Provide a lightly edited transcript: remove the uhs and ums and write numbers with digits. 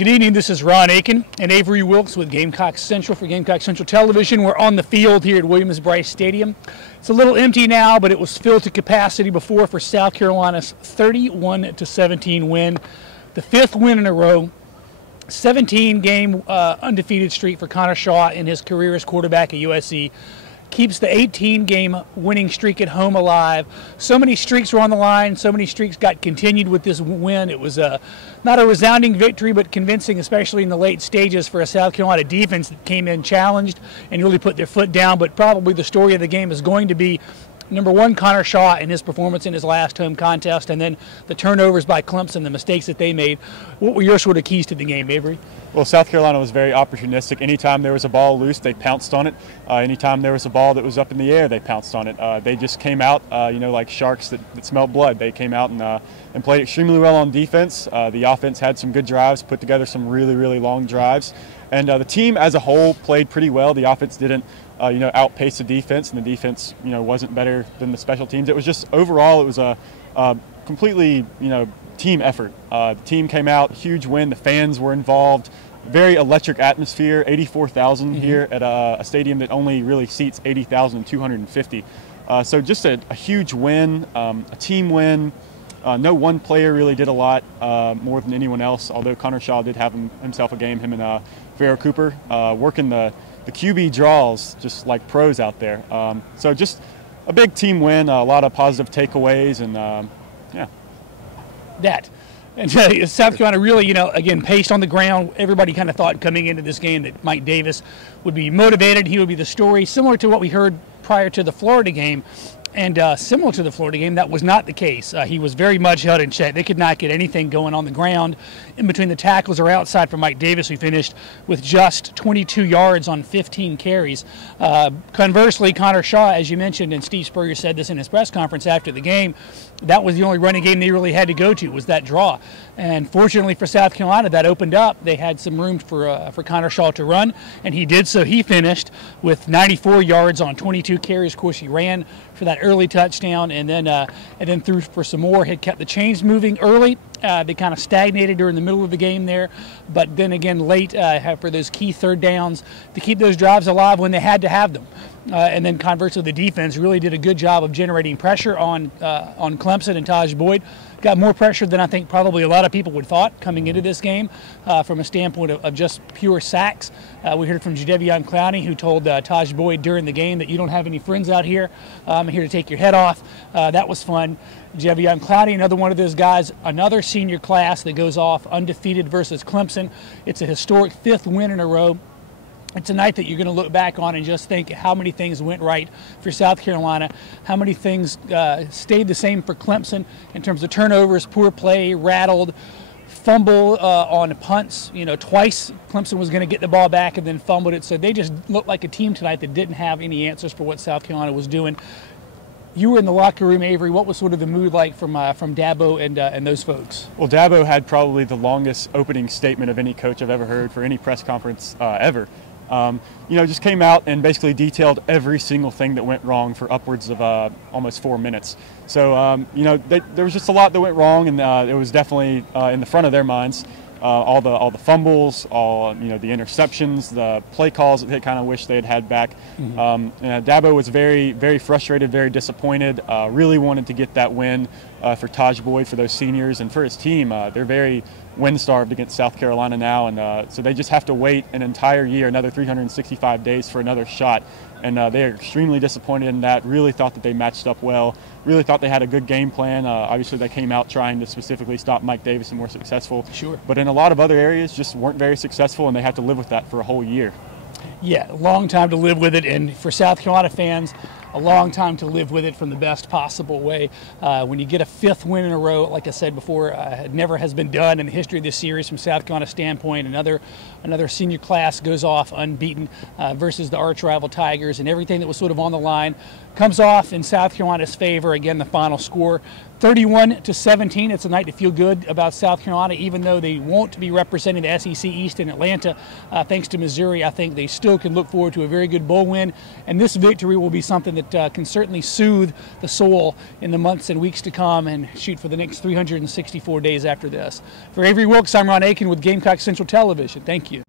Good evening. This is Ron Aiken and Avery Wilkes with Gamecocks Central for Gamecock Central Television. We're on the field here at Williams-Brice Stadium. It's a little empty now, but it was filled to capacity before for South Carolina's 31-17 win, the 5th win in a row, 17-game undefeated streak for Connor Shaw in his career as quarterback at USC. Keeps the 18-game winning streak at home alive. So many streaks were on the line. So many streaks got continued with this win. It was not a resounding victory, but convincing, especially in the late stages for a South Carolina defense that came in challenged and really put their foot down. But probably the story of the game is going to be, number one, Connor Shaw and his performance in his last home contest, and then the turnovers by Clemson, the mistakes that they made. What were your sort of keys to the game, Avery? Well, South Carolina was very opportunistic. Anytime there was a ball loose, they pounced on it. Anytime there was a ball that was up in the air, they pounced on it. They just came out, like sharks that smelled blood. They came out and played extremely well on defense. The offense had some good drives, put together some really, really long drives. And the team as a whole played pretty well. The offense didn't outpace the defense, and the defense, wasn't better than the special teams. It was just overall, it was a completely, team effort. The team came out, huge win. The fans were involved. Very electric atmosphere. 84,000 here at a stadium that only really seats 80,250. So just a huge win, a team win. No one player really did a lot more than anyone else. Although Connor Shaw did have himself a game. Him and Farrah Cooper working the QB draws just like pros out there. So just a big team win, a lot of positive takeaways, and yeah. And South Carolina really, again, paced on the ground. Everybody kind of thought coming into this game that Mike Davis would be motivated. He would be the story, similar to what we heard prior to the Florida game. And similar to the Florida game, that was not the case. He was very much held in check. They could not get anything going on the ground in between the tackles or outside for Mike Davis, who finished with just 22 yards on 15 carries. Conversely, Connor Shaw, as you mentioned, and Steve Spurrier said this in his press conference after the game, that was the only running game they really had to go to, was that draw. And fortunately for South Carolina, that opened up. They had some room for Connor Shaw to run, and he did so. He finished with 94 yards on 22 carries. Of course, he ran for that early touchdown, and then threw for some more. Had kept the chains moving early. They kind of stagnated during the middle of the game there, but then again late for those key third downs to keep those drives alive when they had to have them. And then conversely, the defense really did a good job of generating pressure on Clemson and Taj Boyd. Got more pressure than I think probably a lot of people would thought coming into this game from a standpoint of just pure sacks. We heard from Jadeveon Clowney, who told Taj Boyd during the game that you don't have any friends out here. I'm here to take your head off. That was fun. Jadeveon Clowney, another one of those guys, another senior class that goes off undefeated versus Clemson. It's a historic 5th win in a row. It's a night that you're going to look back on and just think how many things went right for South Carolina, how many things stayed the same for Clemson in terms of turnovers, poor play, rattled, fumble on punts. Twice Clemson was going to get the ball back and then fumbled it. So they just looked like a team tonight that didn't have any answers for what South Carolina was doing. You were in the locker room, Avery. What was sort of the mood like from Dabo and those folks? Well, Dabo had probably the longest opening statement of any coach I've ever heard for any press conference ever. Just came out and basically detailed every single thing that went wrong for upwards of almost 4 minutes. So, there was just a lot that went wrong, and it was definitely in the front of their minds. All the fumbles, the interceptions, the play calls that they kind of wish they had back. Dabo was very, very frustrated, very disappointed. Really wanted to get that win for Taj Boyd, for those seniors, and for his team. They're very wind-starved against South Carolina now, and so they just have to wait an entire year, another 365 days for another shot. And they are extremely disappointed in that. Really thought that they matched up well. Really thought they had a good game plan. Obviously, they came out trying to specifically stop Mike Davis and were successful. Sure. But in a lot of other areas, just weren't very successful, and they had to live with that for a whole year. Yeah, a long time to live with it, and for South Carolina fans, a long time to live with it from the best possible way. When you get a 5th win in a row, like I said before, it never has been done in the history of this series from South Carolina standpoint. Another senior class goes off unbeaten versus the arch rival Tigers, and everything that was sort of on the line comes off in South Carolina's favor. Again, the final score 31-17. It's a night to feel good about South Carolina, even though they won't be representing the SEC East in Atlanta. Thanks to Missouri, I think they still can look forward to a very good bowl win. And this victory will be something that can certainly soothe the soul in the months and weeks to come and shoot for the next 364 days after this. For Avery Wilkes, I'm Ron Aiken with Gamecock Central Television. Thank you.